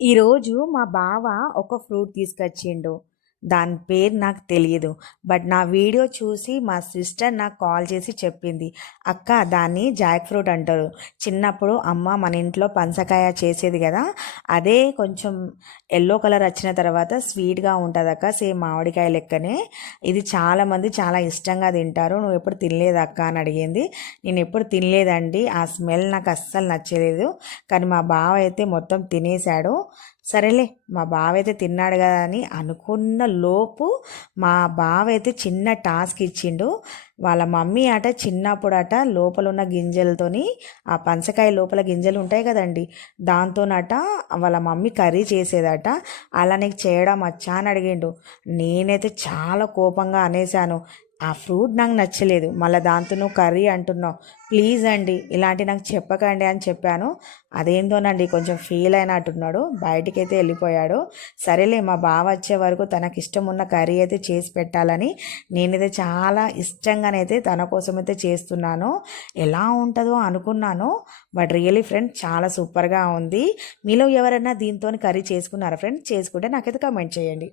ఈరోజు మా బావ ఒక ఫ్రూట్ తీసుకొచ్చిండు. దాని పేరు నాకు తెలియదు. బట్ నా వీడియో చూసి మా సిస్టర్ నాకు కాల్ చేసి చెప్పింది. అక్క దాన్ని జాక్ ఫ్రూట్ అంటారు. చిన్నప్పుడు అమ్మ మన ఇంట్లో పంచకాయ చేసేది కదా, అదే కొంచెం ఎల్లో కలర్ వచ్చిన తర్వాత స్వీట్గా ఉంటుంది అక్క, సేమ్ మామిడికాయ లెక్కనే. ఇది చాలామంది చాలా ఇష్టంగా తింటారు. నువ్వు ఎప్పుడు తినలేదు అక్క అని అడిగింది. నేను ఎప్పుడు తినలేదండి, ఆ స్మెల్ నాకు అస్సలు నచ్చలేదు. కానీ మా బావ అయితే మొత్తం తినేశాడు. సరేలే, మా బావ అయితే తిన్నాడు కదా అని అనుకున్న లోపు మా బావ అయితే చిన్న టాస్క్ ఇచ్చిండు. వాళ్ళ మమ్మీ అట చిన్నప్పుడట లోపల ఉన్న గింజలతోని, ఆ పంచకాయ లోపల గింజలు ఉంటాయి కదండి, దాంతోనట వాళ్ళ మమ్మీ కర్రీ చేసేదట. అలా నీకు చేయడం వచ్చా అని అడిగిండు. నేనైతే చాలా కోపంగా అనేసాను, ఆ ఫ్రూట్ నాకు నచ్చలేదు, మళ్ళీ దాంతో నువ్వు కర్రీ అంటున్నావు, ప్లీజ్ అండి ఇలాంటి నాకు చెప్పకండి అని చెప్పాను. అదేందోనండి కొంచెం ఫీల్ అయినట్టున్నాడు, బయటికైతే వెళ్ళిపోయాడు. సరేలే, మా బావ వచ్చే వరకు తనకి ఇష్టం ఉన్న కర్రీ అయితే చేసి పెట్టాలని నేనైతే చాలా ఇష్టంగానైతే తన కోసమైతే చేస్తున్నాను. ఎలా ఉంటుందో అనుకున్నాను, బట్ రియలీ ఫ్రెండ్ చాలా సూపర్గా ఉంది. మీలో ఎవరైనా దీంతో కర్రీ చేసుకున్నారా ఫ్రెండ్? చేసుకుంటే నాకైతే కమెంట్ చేయండి.